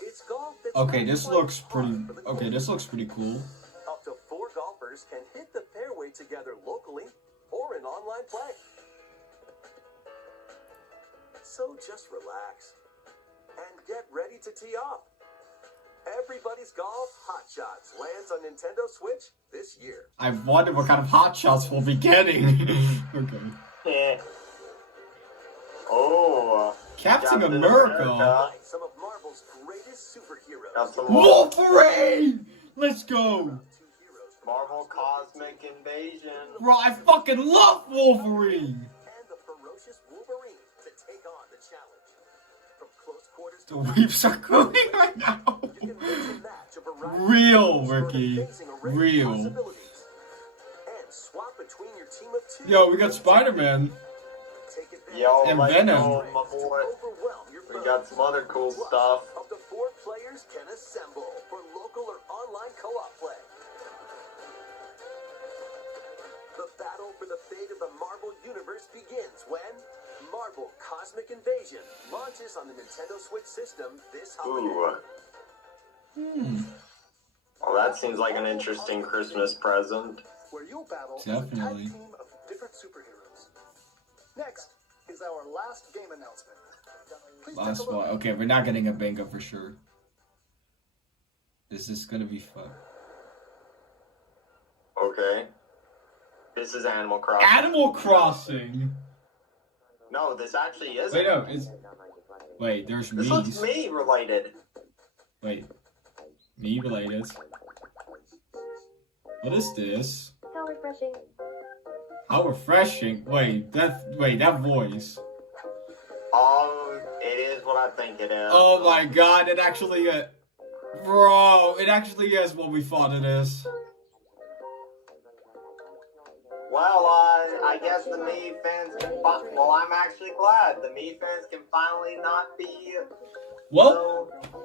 It's golf that's Okay, not this quite looks par pretty. for the Okay, course. this looks pretty cool. Up to 4 golfers can hit the fairway together locally or in online play. So just relax and get ready to tee off. Everybody's Golf Hot Shots lands on Nintendo Switch this year. I wonder what kind of hot shots we'll be getting. Okay. Yeah. Oh. Captain Captain America. America. Some of Marvel's greatest superheroes. Got some Wolverine! Let's go! 2 heroes from Marvel Cosmic Invasion. Bro, I fucking love Wolverine! and the ferocious Wolverine to take on the challenge. From close quarters The to weeps are cooking right now. you can mix and match a variety Real, of moves for an Ricky. amazing array of Real. possibilities. And swap between your team of 2. Yo, we got Spider-Man. Take advantage Yo, And let's Venom. go, my to boy. overwhelm your We got some other cool Plus, stuff. Up to 4 players can assemble for local or online co-op play. The battle for the fate of the Marvel Universe begins when Marvel Cosmic Invasion launches on the Nintendo Switch system this holiday. Ooh. Oh, that seems like an interesting Christmas present. Where you'll battle Definitely. a tag team of different superheroes. Next is our last game announcement. Please take Last a look. one. Okay, we're not getting a bingo for sure. This is gonna be fun. Okay. This is Animal Crossing. Animal Crossing! No, this actually isn't. Wait, no, it's. Wait, there's This looks me's. me related. Wait. Me related. What is this? How refreshing. How refreshing. Wait, that voice. It is what I think it is. Oh my god, it actually bro, it actually is what we thought it is. Well, I guess the Me fans can well, I'm actually glad. The Me fans can finally not be Well, so...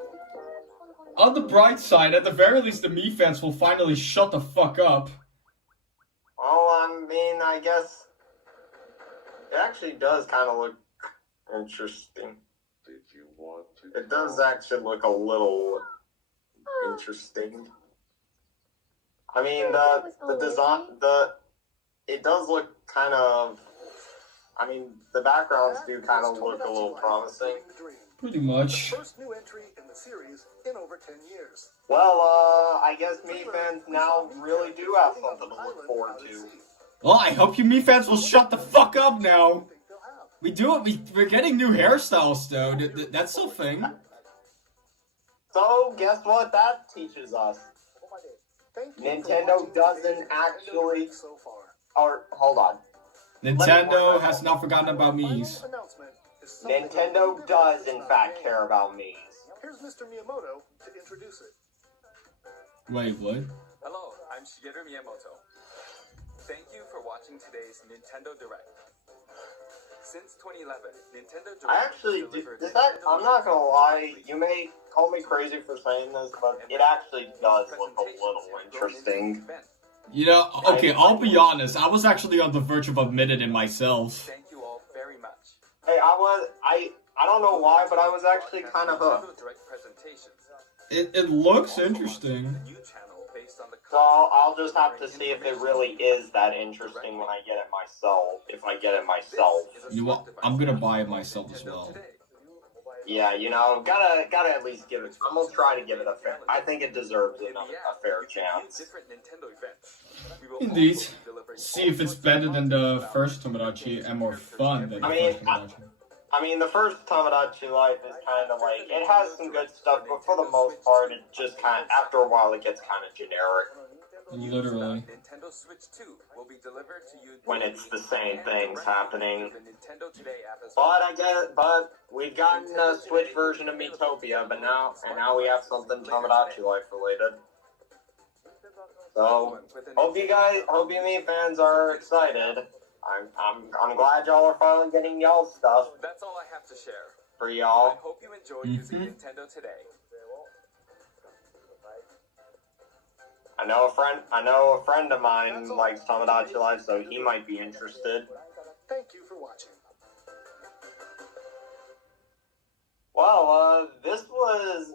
on the bright side, at the very least the Me fans will finally shut the fuck up. Oh, I mean, I guess it actually does kind of look interesting. It does actually look a little interesting. I mean, the design, it does look kind of. I mean, the backgrounds do kind of look a little promising. Pretty The much. first new entry in the series in over 10 years. Well, I guess Me fans now really do have something to look forward to. Well, I hope you Me fans will shut the fuck up now. We do it. We're getting new hairstyles though. That's the thing. So, guess what that teaches us? Thank you for Nintendo watching doesn't today's actually- Nintendo so far. Or, hold on. Nintendo has not forgotten about me's. Final announcement is something Nintendo that does, is in not fact, a game. care about me. Here's Mr. Miyamoto to introduce it. Wait, what? Hello, I'm Shigeru Miyamoto. Thank you for watching today's Nintendo Direct. Since 2011, Nintendo Direct I actually, delivered I'm not gonna lie, you may call me crazy for saying this, but it actually does look a little interesting. You know, okay, I'll be honest. I was actually on the verge of admitting it myself. Thank you all very much. Hey, I don't know why, but I was actually kind of hooked. Nintendo Direct presentations. It looks interesting. A new channel based on the So I'll just have to see if it really is that interesting when I get it myself. If I get it myself. You know what? I'm gonna buy it myself as well. Yeah, you know, gotta at least give it. I'm gonna try to give it a fair. I think it deserves a fair chance. Indeed. See if it's better than the first Tomodachi and more fun than the first Tomodachi. I mean, the first Tomodachi Life is kind of like, it has some good stuff, but for the most part, it just kind of, after a while, it gets kind of generic. Literally. Nintendo Switch 2 will be delivered to you when it's the same and things directly happening. through the Nintendo Today app as well. But I get it. But we've gotten a Switch version of Miitopia, but now we have something Tomodachi Life related. So hope you Mii fans are excited. I'm glad y'all are finally getting y'all stuff That's all I have to share. for I y'all. hope you enjoy using Nintendo Today. I know a friend of mine likes Tomodachi Life, so he might be interested. Thank you for watching. Well, this one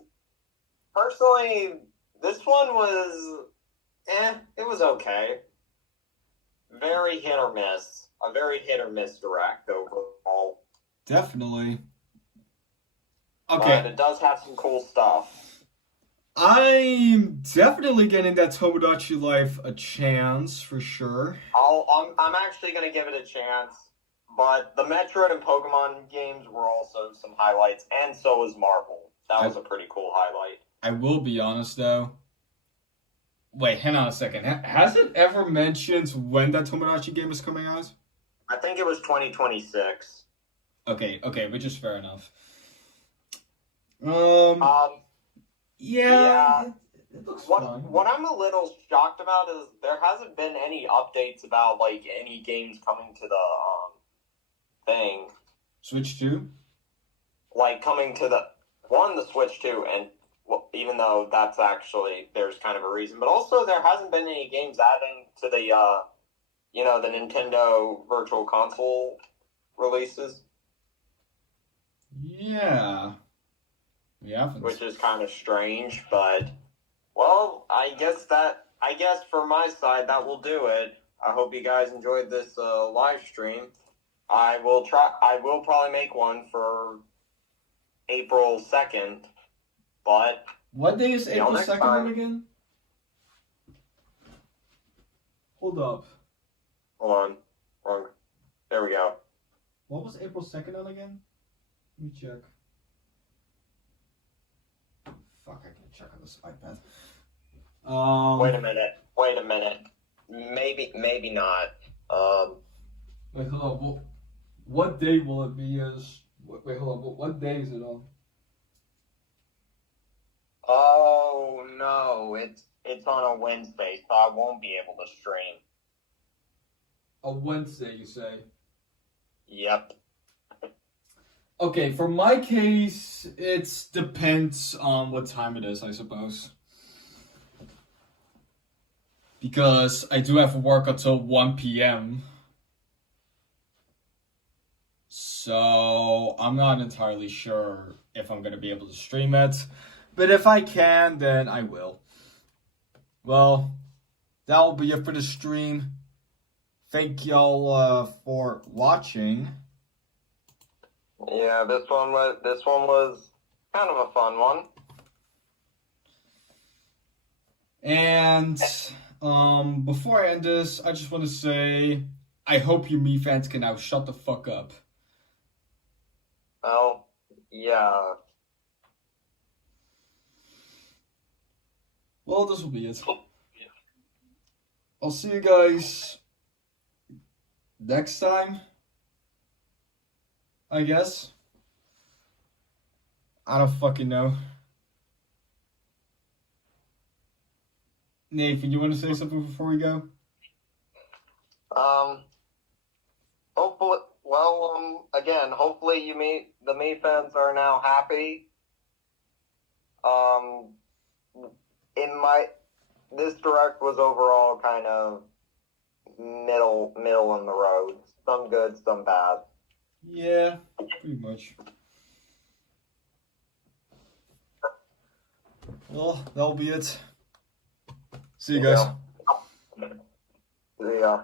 was, it was okay. Very hit or miss. A very hit or miss direct overall. Definitely. But Okay, it does have some cool stuff. I'm definitely getting that Tomodachi Life a chance for sure. I'm actually gonna give it a chance. But the Metroid and Pokemon games were also some highlights, and so was Marvel. That was a pretty cool highlight. I will be honest though. Wait, hang on a second. Has it ever mentioned when that Tomodachi game is coming out? I think it was 2026. Okay, which is fair enough. Yeah. It looks fine. What I'm a little shocked about is there hasn't been any updates about like any games coming to the thing, Switch 2? like coming to the Switch 2, and even though that's actually there's kind of a reason, but also there hasn't been any games adding to the the Nintendo Virtual Console releases. Yeah. We haven't. Which is kind of strange, but well, I guess for my side that will do it. I hope you guys enjoyed this live stream. I will probably make one for April 2nd, but What day is Till April next 2nd time. on again? Hold up. hold on. There we go. What was April 2nd on again? Let me check. Fuck, I can't check on this iPad. Wait a minute. Maybe not. Wait, hold on. What day will it be as... Wait, hold on. What day is it on? Oh no, it's on a Wednesday, so I won't be able to stream. A Wednesday, you say? Yep. Okay, for my case, it depends on what time it is, I suppose. Because I do have work until 1 p.m. So I'm not entirely sure if I'm going to be able to stream it. But if I can, then I will. Well, that will be it for the stream. Thank y'all for watching. Yeah, this one was kind of a fun one. And before I end this, I just want to say I hope you Mii fans can now shut the fuck up. Oh, yeah. Well, this will be it. I'll see you guys next time, I guess. I don't fucking know. Nathan, you want to say something before we go? Hopefully the Mii fans are now happy. This direct was overall kind of middle in the road. Some good, some bad. Yeah, pretty much. Well, that'll be it. See you guys. See ya.